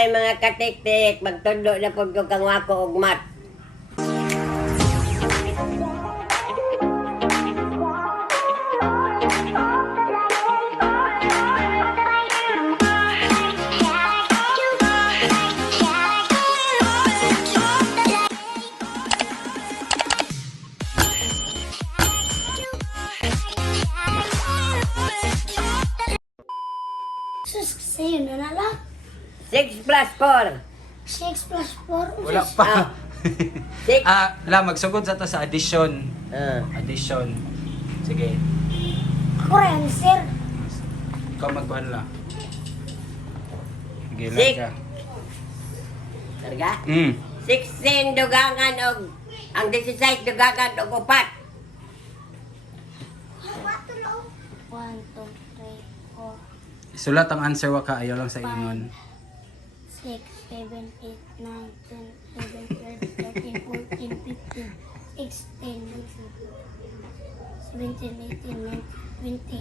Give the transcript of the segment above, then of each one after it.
Hi mga katik-tik, magtundo na po ko kang wako og mat. Sus, sa'yo na lang. 6 plus 4. 6 plus 4. Wala pa. Six. Wala, magsugod sa to sa addition. Addition. Sige. Ako rin, sir. Ikaw magkuhan lang. Sige, Six. lang ka. Targa? 16 Mm. dugangan og ang 16 dugangan og upat. 1, 2, 3, 4, Sulat ang answer wa ka, ayaw lang sa ingon. 6, 7, 8, 9, 10, 11, 12, 13, 14, 15, 16, 17, 18, 19, 20.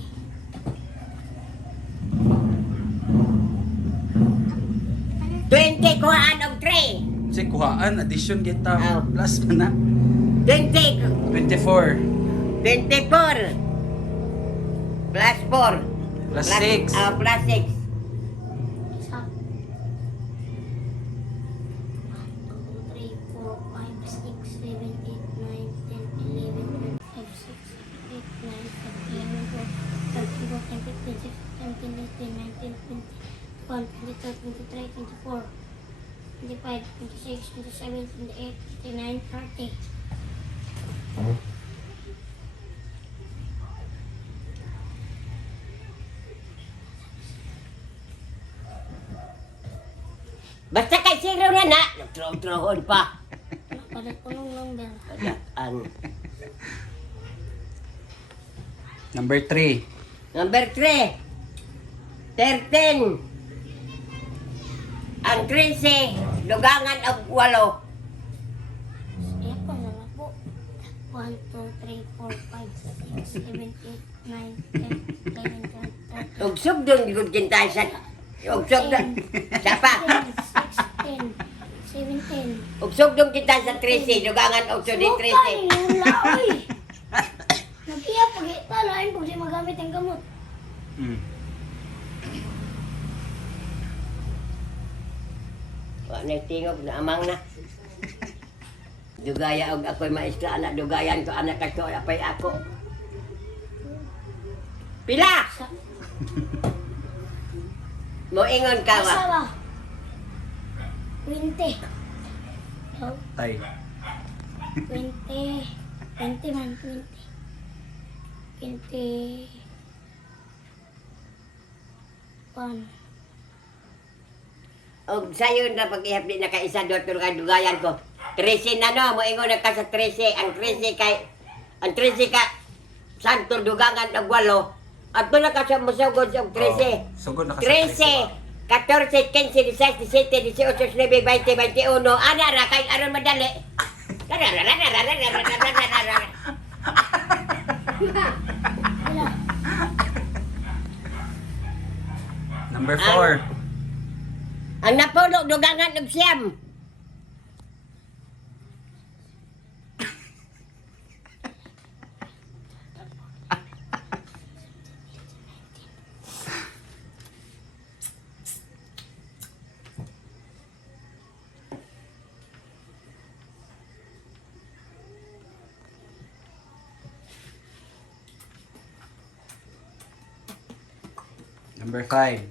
Twenty kuhaan og 3. Kasi kuhaan, addition kita. Oh. Plus man na. 20 24. 24 plus 4 Plus 6. Plus 6. Isa. 1, 2, 3, 4, 5, 6, 7, 8, 9, 10, 11, 12, 13, 14, 15, 16, 17, 18, 19, 20, 21, 22, 23, 24, 25, 26, 27, 28, 29, 30. Basta kay zero na na. Nagtrohon pa. Padat ko ng number. Ang Number 3. number 3. 13. Ang 13, dugangan og 8. Iya pa na lang po. 1, 2, 3, 4, 5, 6, 7, 8, 9, 10, 11, 12, 13. Ug sugdon gud kinta sa ug sugdon. Sapa. 16, 17. Ug sugdon kita sa 13, dugangan og sudi 13. Nag-iya pag italain pag di magamit ang gamot. Mm. Wa na tingog na amang na. Dugaya og ako'y maestra anak dugayan ko anak kato apay ako. Pila? Moingon ka wa. Asawa. 20. Oh, Tay. 20. 20 man, 20. 20. 1. Og sayon na pag-ihap di na kaisa doktor ka dugayan ko. 13 na no, moingon na ka sa 13. Ang 13 ka santo dugangan og 8. At na ka sa musugod sa 13. Oh, sugod na ka sa 13, 14, 15, 16, 17, 18, 19, 20, 21. Ana ra kay aron madali. Wala. Number 4. Ang napuno dugangan og siyam. Number 5.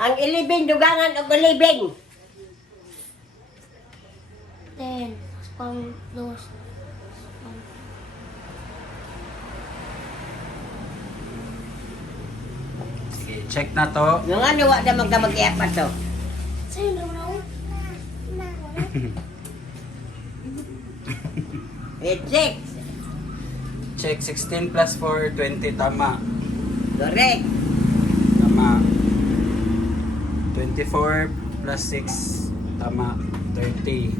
Ang 11 dugangan og 11. 10. Pang 2. Sige, check na to. Nga ano wa na magdamag-iap pa to. Sa'yo na ako. Check. Check 16 plus 4, 20. Tama. Correct. Tama. 24 plus 6. Tama. 30.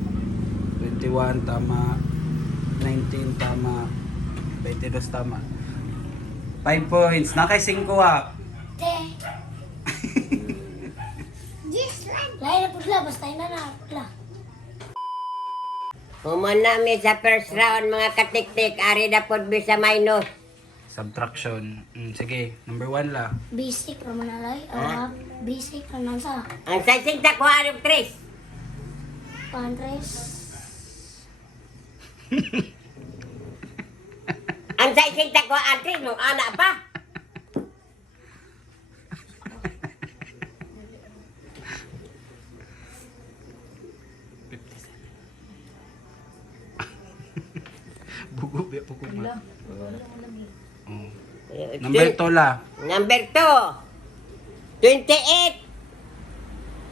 21. Tama. 19. Tama. 22. Tama. 5 points. Nakay 5 ah. 10. 10. Lain na pudla, basta ina na pudla. Humana mi sa first round mga katiktik, ari na pod mi sa minus. Subtraction. Sige, number 1 la. Basic naman alay. Basic naman sa. Ang sizing ta ko anong tres. Pantres. Ang sizing ta ko antres nung anak pa. Bugo, biya po kuma. Oh. Eh, Number 2 la. Number 2. 28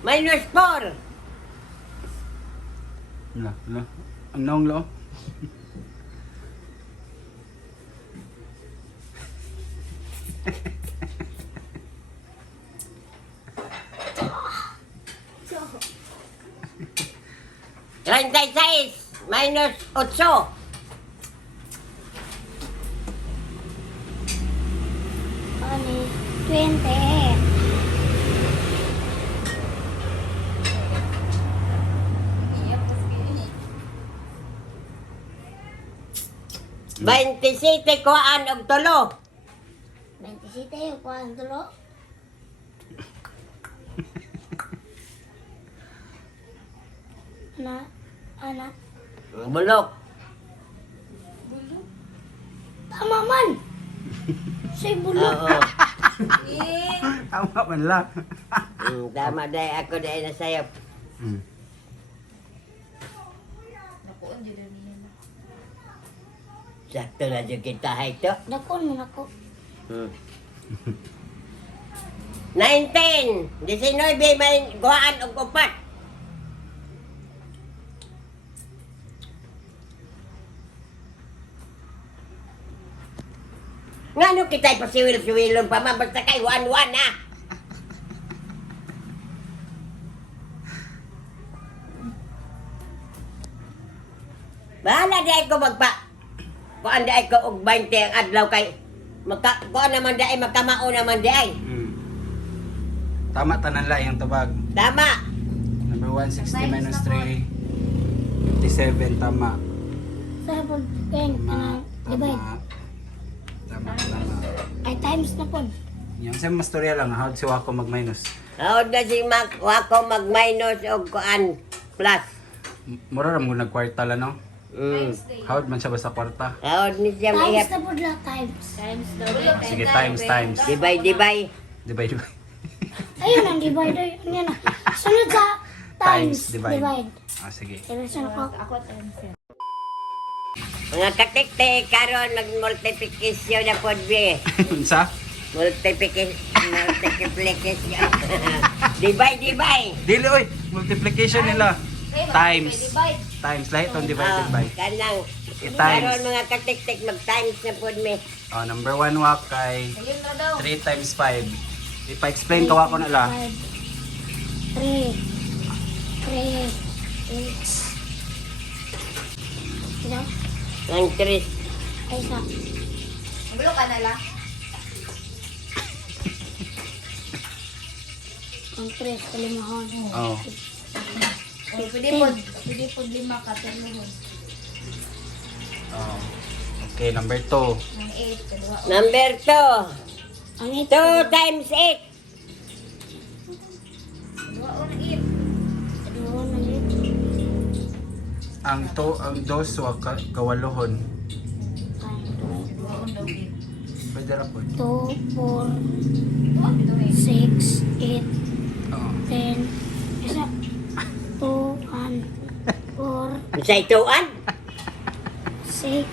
minus 4. La, la. Ang naong lo. Seis minus 8. Ano? 20. 27 ko og tulo. 27. Kuhaan tulo. Anak. Bulok. Tama man. Say bulok. Oo. Tama man la. Tama dahil ako dahil nasayop. Sakto na dyan kita ito. Dakon mo ako. 19. 19 may guhaan og upat. Ngano kita'y pasiwil-siwilon pa man basta kay 1-1 ha. Bahala di ko magpa. Kuan di ko og 20 ang adlaw kay kuan naman di magkamao naman di ay. Tama tanan la yung tabag. Tama. Number 1, 60 minus 3. 57, tama. 7. Kaya divide. Tama. Ay times na po. Yung sa mastorya lang, how si Wako mag-minus. Hawd na si Wako mag-minus og kuan plus. Mura ram mo nagkwarta la no? Mm. Howd man siya ba sa kwarta? Hawd ni siya Times mahirap. na po la times. Sige, times. Dibay. Divide. Ayun ang divider. Yan na. Sunod sa times. Divide. Divide. Ah, sige. Division ako. Mga katiktik karon mag-multiplication na pod bi. Unsa? Multiplication. Dibay. Dili oy, multiplication nila. Times. Times lahat on divided by. Kanang Times. karon mga katiktik mag-times na pod mi. Oh, number 1 Wak kay 3 times 5. Ipa-explain ka Wako na la. 3. 8. Ilan? Ang tres. Ay isa. Bulok ka na lang. Ang 3. Kalimahon. Oh. Pwede po 5 ka, tulungan. Oh. Okay, number 2. Ng 8, dalawa. Number 2. Ang 8. 2 times 8. Dalawa o ng 8. Dalawa ng 8. Ang 2 wa kawalohon. Dalawa o daw 8. Pwede ra po. 2, 4, Dalawa, ito rin. 6, 8, Oo. 10. Isa. 2, 1, 4, Sa ituan? 6, 8.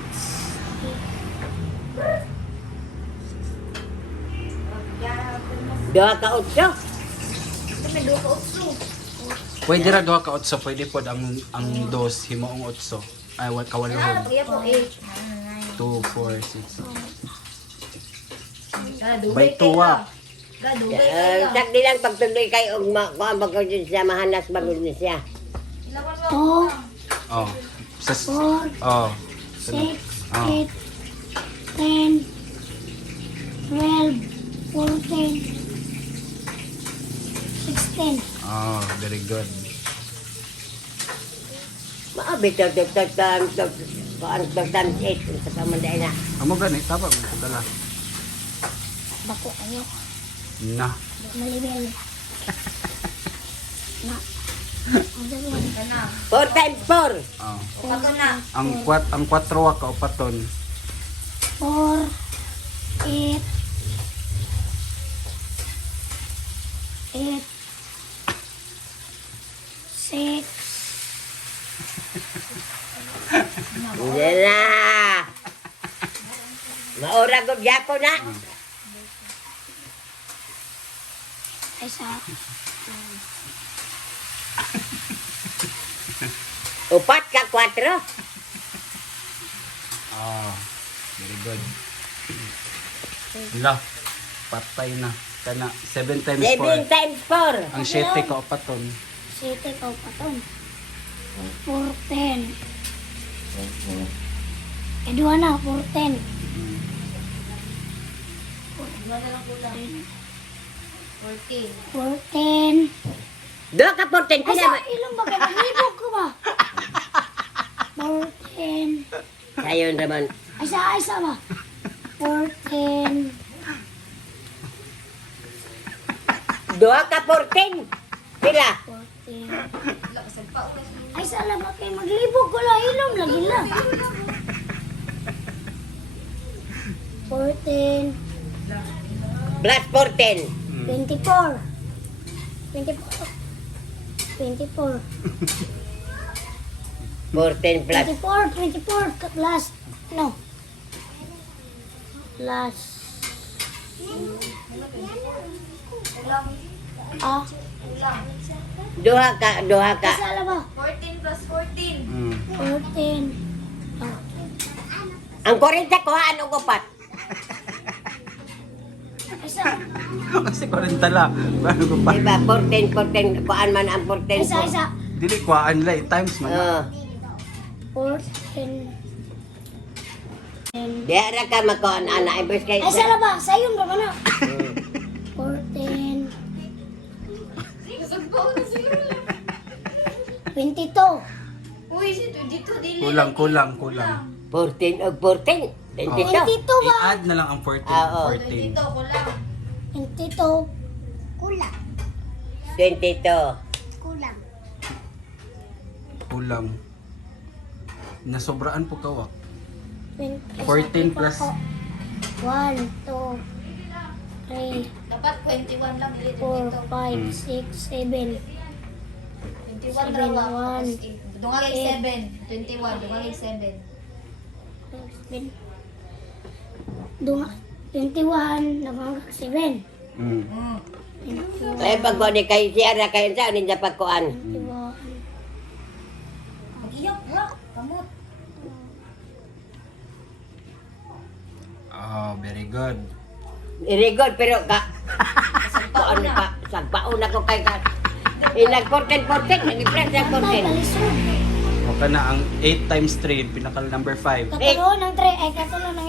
Duha ka 8. Ito may 2 ka 8. Pwede ra duha ka 8, pwede pod ang 2 himoong 8. Ay wa kawalohon. Kaya po 8. 2 4 6. Dugay By 2 Wak. Dugay kayo. Sakdi lang pagtuloy kay og kuan bagod yun siya mahanas bagod ni siya. Ilawan mo. 2, Oh. Sa 4, oh. 6, Oh. 8, 10, 12, 14, 16. Oh, very good. Maabi to kuan to times 8 sa pamanday na. Amo gani tama ko dala. Bako kayo. Na. Malibel. Na. Ang dalawa. Kana. 4 times 4. Oh. Upaton na. Ang 4 wa ka upaton. 4, 8, 8, 6, Hindi na. Maura ko gyapon na. isa, Upat ka 4. Oh, very good. La, patay na. Kana 7 times 7 4. times 4. Ang 7 ka upaton. 7 ka paton. 4, 10. Dua na, 4, 10. Wala na lang kulang. 14. 4, 10. Do ka 14 Ay, pila. sa ilang ba kayo? Nalibog ko ba? 4, 10. Sayon naman. Ay, sa ba? 4, 10. Do ka 14. Pila. 14. Wala, sagpa ulas. Ay, sa alam ba kayo? Maglibog ko lang. Ilong lagi lang. 14. Plus 14. 24. 24. 24. 14 plus. 24 plus, no. Plus, Ulang. ah, Ulang. Duha ka. kasi alam ba? 14 plus 14. 14. Oh. Ang 40 ko ano ko pat. Isa, Kasi 40 la. Ano ko pa? Diba 14 kuan man ang 14 isa, ko. isa. Dili kuan la times man. Oh. 14. Diya ra ka makuan ana ibes kay. Ay, sa alam ba? Sayong ba na? 14. Sagpa ulas siguro lang. 22. Uy, si 22 dili. Kulang. 14 og 14. 22. 22 ba? I-add na lang ang 14. Ah, oo. 14. 22 kulang. 22. Kulang. 22. Kulang. Kulang. Nasobraan po kawak. 14 plus- 1, 2, 3, Dapat 21 lang dili 4, 22. 5, 6, 7. 21 rawa. Dungagay 7. 21. Dungagay 7. 21, nagmangag 7. Mm. Ay pag ko ni kay siya ra kay sa ninja pagkuan. 21. Mag-iyak ra. Kamot. Oh, very good. Irigod pero ka Sagpa kuan na. ka sagpaon ako kay ka. Ilag 14 nag-press sa Tay, 14. kalisod. O ka na ang 8 times 3, pinaka number 5. Katuloan ng 3, ay katuloan ng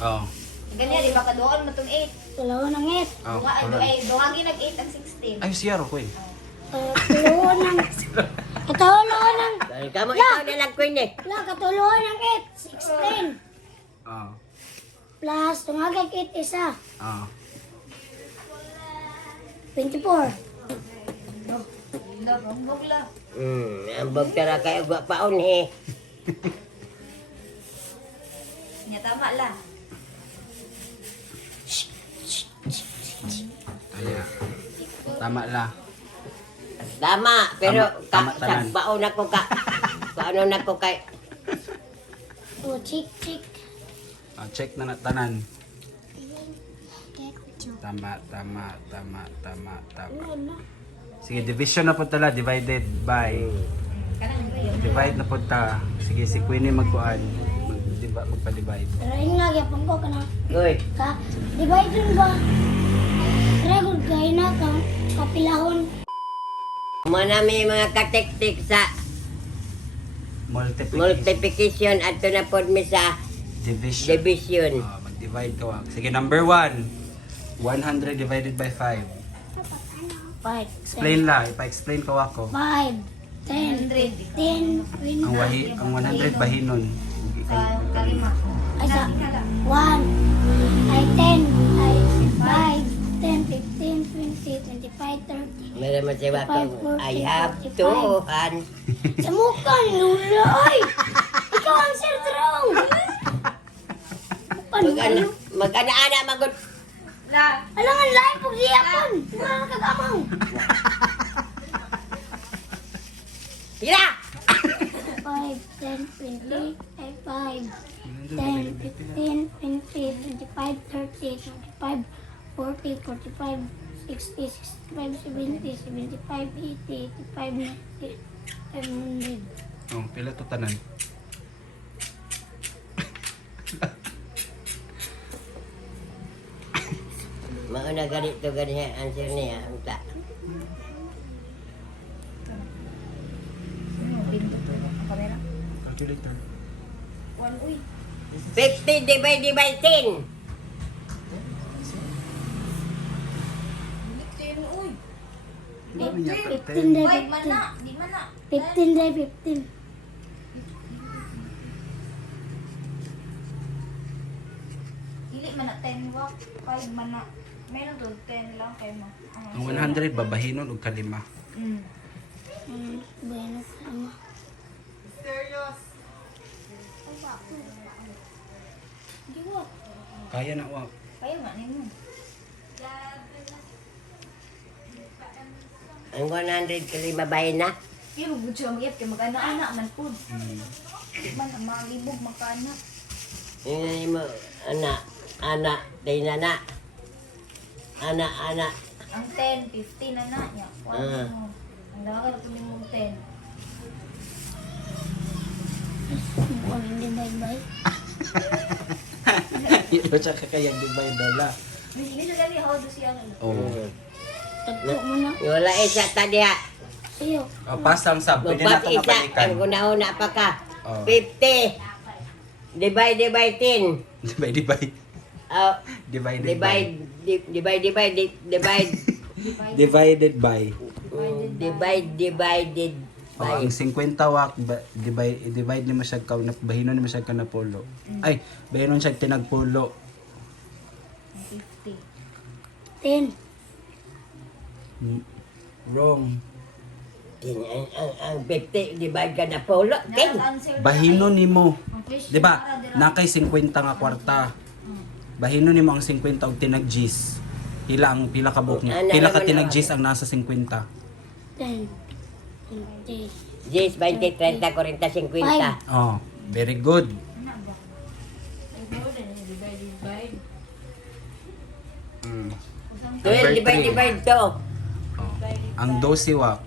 8. Oh. Ganyan, di ba kaduan mo itong 8? Tuloan ng 8. Oh, correct. Dungagi nag-8 ang 16. Ay, siya ro ko eh. Katuloan ng... Katuloan ng... Ay kamo ikaw na lang queen eh. La, katuloan ng 8. 16. Oh. Plus, tumagag 8 isa. Oh. 24. Lag, hambog la. Ambog tara kay ug paon he. Nya tama la. Ayan. Tama la. Tama pero Tama, ka tanan. sagpaon ako ka. Kaano nako kay Oh, chick, chick. Oh, check na tanan. Tama. Sige, division na po tala. Divided by. Divide na po ta. Sige, si Queenie magkuhan. Magpa-divide. Pero yun nga, yapang ko ka na. Goy. Ka, divide dun ba? Record kayo na ka, kapilahon. Mo na may mga katektik sa Multiplication. multiplication at na pod mi sa Division. division. Mag-divide ka. Sige, number 1. 100 divided by 5. 5, Explain la, ipa-explain ko ako. 5, 10, 15, 20. Ang 100 bahinon. Kalima. Ay, sa 1, ay 10, ay 5, 10, 15, 20, 25, 30. Meron mo siya ko, I have two hands. Sa mukha ni Lula, ay! Ikaw ang Sir Drong! Mag-ana-ana, magod. La. Alangan lain po siya kon! Mga kagamaw! Tira! 5, 10, 20, ay 5, 10, 15, 20, 25, 30, 25, 40, 45, 60, 65, 70, 75, 80, 85, 90, 100. Oh, pila to tanan. Mauna ganito ganyan answer niya. Unta. Pinto to. Ang kamera. Calculator. 1, uy. 50 divided by 10. Bitin, uy. 15 day 5 man 15. na. Di man na. 15 day 15. Dili man na 10 wak. 5 man na. Meron to 10 lang kay mo. Ang 100 babahinon og kalima. Bueno, sama. Diwa. Kaya na wa. Kaya nga nimo. Ang 100 kalima bahay na. Pero gud siya mag-iap kay mag-ana-ana man pud. Di man ang malibog makana. Yung mo, anak, day na na. Anak. Ang 10, 15 na na niya. Ah. Ang dawagan ito ni mong 10. Mukhang hindi bye-bye. Ito siya kakayang divide dala. Hindi siya gali how do siya ano. Oh. Tagpo mo na. Wala isa tadi ha. Iyo. Oh, pasang sab. Pwede na Magbat ito isa. mapalikan. Ang una-una pa ka. Oh. 50. Divide by 10. Divide. Divide. Divided Divided by. divided Oh, by. ang 50 wak divide ni mo siya ka na bahinon ni mo siya ka na pulo. Ay, bahinon siya tinagpulo. 50. 10. Wrong. Ang 50 divide ka na polo. King. Bahinon nimo. Ang fish. Di ba? Nakay 50 nga kwarta. Bahinon nimo ang 50 og tinag-Gs. Pila ka buok niya. Ano Pila ka naman tinag-Gs ang nasa 50. 10. 20. 10, 20, 30, 40, 50. Oh, very good. Ano ba? Ay, more than divide. 12 divide to. Oh. Ang 12 wak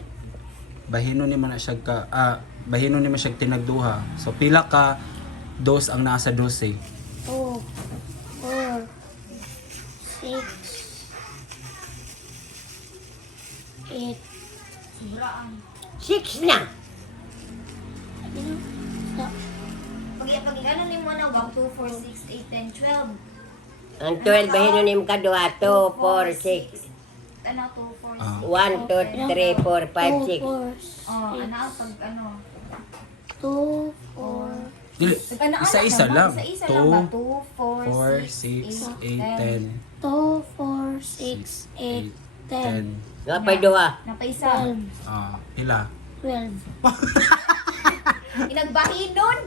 bahinon nimo na siya ka bahinon nimo siya tinagduha. So pila ka dos ang nasa 12. 2, 4, 6, 8. Sobraan. 6 na. Ano? Sa Pag ano ni mo na 1, 2, 4, 6, 8, 10, 12. Ang 12 bahinon ni ka duha 2, 4, 6. Ano 2, 4, 6. Ah. 1, 2, 3, 4, 5, 6. 2, 4, Oh, ano pag ano. 2, 4, Dili, isa-isa lang. Isa-isa lang ba? 2, 2, 4, 4, 6, 8, 10. 2, 4, 6, 8, 10, 10. Napay duha. Napaisa. 12, Pila? 12. Inagbahinon.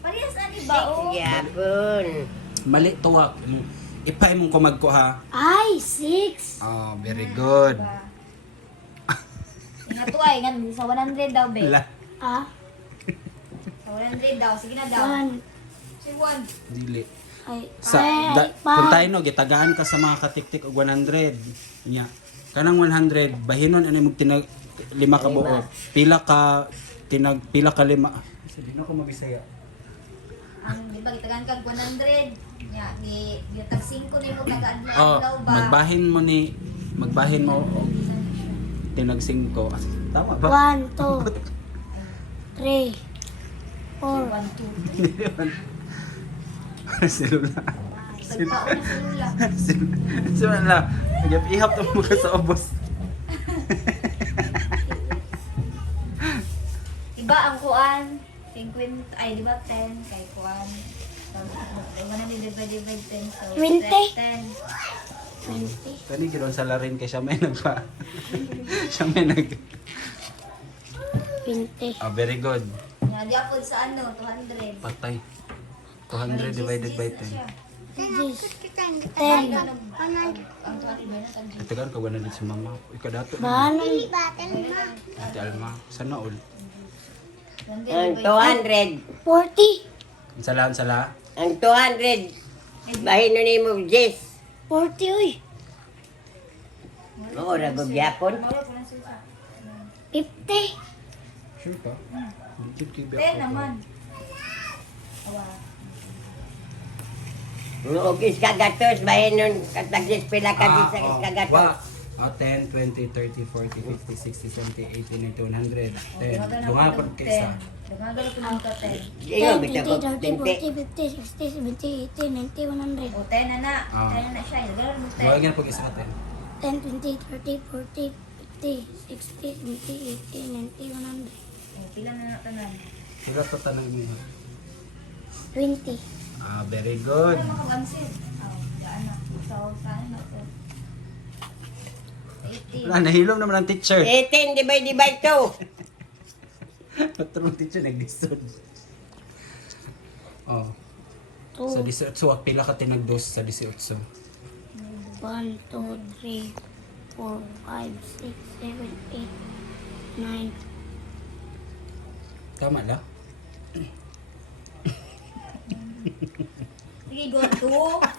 Parehas na ni ba? Oh. Yapon. Mali to wak. Ipay mong kumagkuha. Ay, 6. Oh, very good. Nga to ay, nga sa 100 daw, be. La, Ah, Sa 100 daw, sige na daw. 1. Si 1. dili. Ay, Sa kung tayo no gitagaan ka sa mga katiktik og 100. Nya. Kanang 100 bahinon ani mong tinag 5 ka buo. Pila ka lima. Sabi na ko magbisaya. Ang di ba gitagan kag 100. Nya, di tag 5 nimo tagaan na Oh, daw ba? magbahin mo og tinag 5. Tama ba? 1, 2, 3, 4, 1, 2. Selula. Tagpaon na sa lula. Selula. Ihap to mo ka sa ubos. Diba ang kuan? 50, ay diba 10 kay kuan? Huwag na divide 10. So, 20. 10. 20. Kani gidon sa larin kay siya may nagpa. Siya may nag 20. Ah, very good. Nga, di ako sa ano, 200. Patay. 200 divided by 10. 10. Ang 200 na tag Itagan ka wala si mama. Ikaw dato. Bahanon. Ate Alma, sana all. Ang 200. 40. Sala. Ang 200. Bahin ni mo, Jess. 40, uy. Oo, ragog yapon. 50. Sure ka? Dito kibi 10 naman. Awa. Og iskagatos, bahin nun, katagis pila ka di sa iskagatos. 10, 20, 30, 40, 50, 60, 70, 80, 90, 100. 10. Bunga pa kaysa. Dumagal ko ng 10. Iyo, 10, bitaw 20, ko, 30, 20. 40, 50, 60, 70, 80, 90, 100. O 10 na na. Ah. 10 na na siya. Dumagal mo 10. Buhay nga pag isa natin. 10, 20, 30, 40, 50, 60, 70, 80, 90, 100. O, pila na na tanan. Sila to tanong mo. 20. Ah, very good. Ano makabansin? O, daan na. So, saan na to? 80. Wala, nahilom naman ang teacher. 18 divide 2. Patrong teacher, nag-disod. Oh. Sa 18, pila ka tinagdos sa 18. 1, 2, 3, 4, 5, 6, 7, 8, 9. Tama la? Sige, go. 2,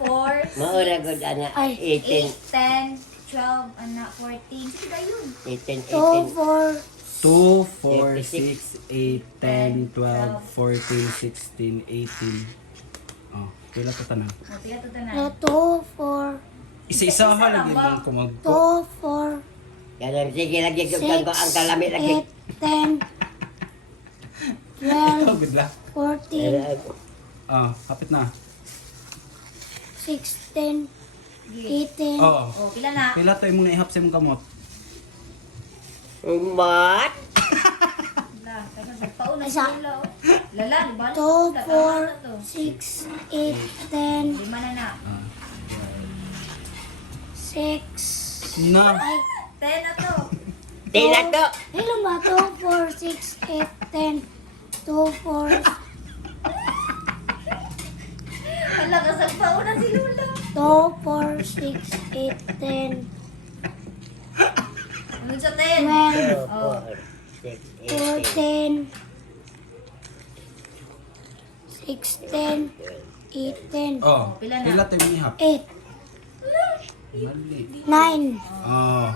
4, Maura gud ana. Ay. 18. 8, 10, 12, anak, 14. Sige ba yun? 18, 2, 18. 4, 2, 4, 6, 8, 10, 12, 14, 16, 18. Oh, pila ka tanan? O, pila to tanan. 2, 4, Isa-isa ha lagi bang kumagpo. 2, 4, Ganun, sige lagi kung tango ang kalami lagi. 8, 10, 12, Good la. 14, Ah, kapit na. 16, Sige. 18, Oo. O, pila na? Pila to imong naihap sa imong kamot. Umat. Wala. Kaya sa pauna Isa. sa ula. Lala, di ba? 2, Tama 4, na to. 6, 8, 10, 5 na na. Ah. 6, Na. ay, 10 na to. Tina to. ilan ba? 2, 4, 6, 8, 10, 2, 4, Wala ka sa pauna si Lula. 2, 4, 6, 8, 10, Ano sa 10? 12, Oh. 14, 16, 18, Oh, Pila na? pila to imong ihap. 8, Mali. 9, Oh.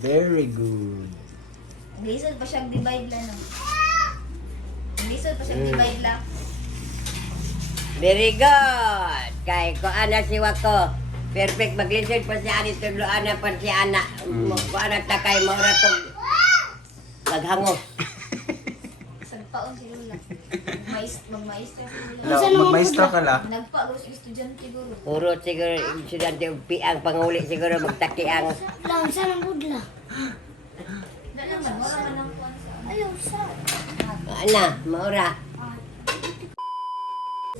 Very good. Lisod pa siyang divide lang. No? Lisod pa siyang divide lang. Very good. Kay ko ana si Wako. Perfect maglisod pa si ani tudlo ana pa si ana. Mo ko ana takay mo ra tong maghangos. Sagpaon si Lula. Magmaestra si Lula. Ala, Unsa naman magmaestro pud ka la. Nagpa, gusto estudyante siguro. Puro siguro estudyante og piang panguli siguro magtakiang. lang, saan ang budla? Wala naman, wala man ang kuwan sa ano. Ayaw, saan? Ana, maura.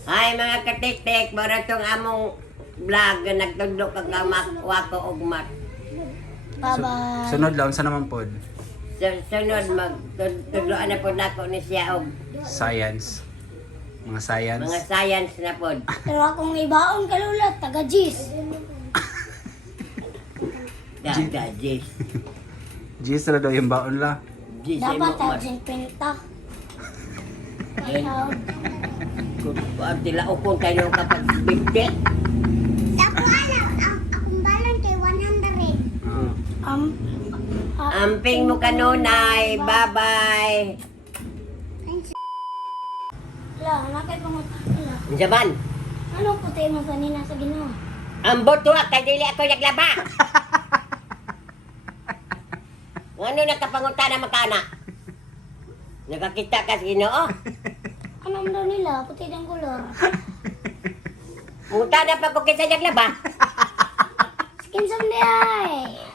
Hi mga katik-tik, mura tong among vlog nga nagtudlo kag Wako og mat. Bye-bye. Sunod lang sa naman pod. Sunod magtudloan na pod nako ni siya og Science. Mga science. mga science na pod. Pero akong ibaon kalulat, taga-Gis. Daga, Jis. Gis na daw yung baon la. Jis Dapat mo mat. tawagin pinta. Ayaw. Kung tila ukong kayo kapag bigti. Ako alam, akong balon kay 100. Amping mo kanunay. Bye-bye. Wala, nakay pangutala. Jaman, Anong puti mo kanina sa Ginoo? ang butwa kay dili ako naglaba. Ano nakapangunta na makana? Nakakita ka sa Ginoo? Ano mo daw nila? Puti ng kulor. Munta na pa ko kita naglaba. Skin someday!